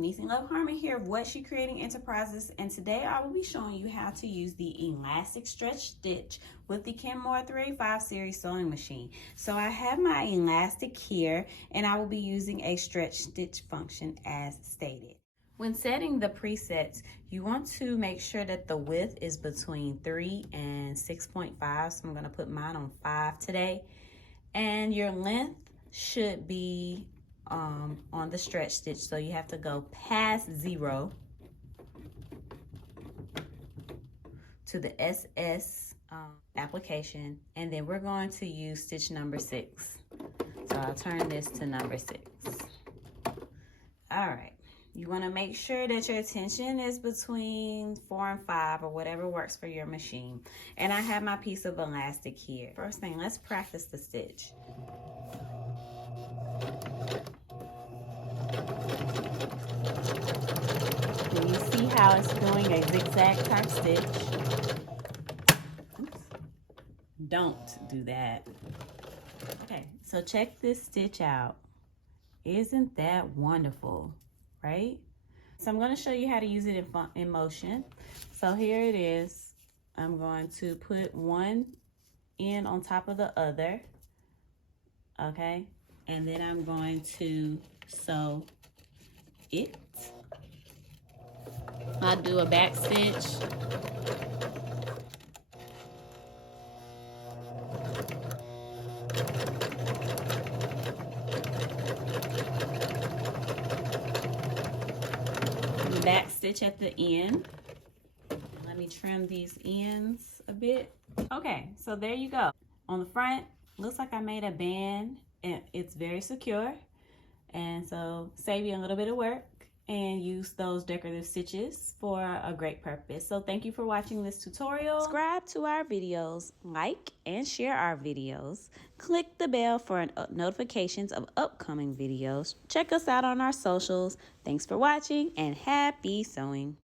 Neci Love Harmon here of Whatsshecreating Enterprises, and today I will be showing you how to use the elastic stretch stitch with the Kenmore 385 series sewing machine. So I have my elastic here, and I will be using a stretch stitch function as stated. When setting the presets, you want to make sure that the width is between 3 and 6.5. So I'm going to put mine on 5 today. And your length should be on the stretch stitch, so you have to go past 0 to the SS application, and then we're going to use stitch number 6. So I'll turn this to number 6. All right, you want to make sure that your tension is between 4 and 5 or whatever works for your machine. And I have my piece of elastic here. First thing, let's practice the stitch. And you see how it's doing a zigzag type stitch. Oops. Don't do that. Okay, so check this stitch out. Isn't that wonderful, right? So I'm going to show you how to use it in motion. So here it is. I'm going to put one end on top of the other, okay? And then I'm going to sew it. I'll do a back stitch. Back stitch at the end. Let me trim these ends a bit. Okay, so there you go. On the front, looks like I made a band, and it's very secure, and so save you a little bit of work and use those decorative stitches for a great purpose. So thank you for watching this tutorial. Subscribe to our videos, like and share our videos. Click the bell for notifications of upcoming videos. Check us out on our socials. Thanks for watching and happy sewing.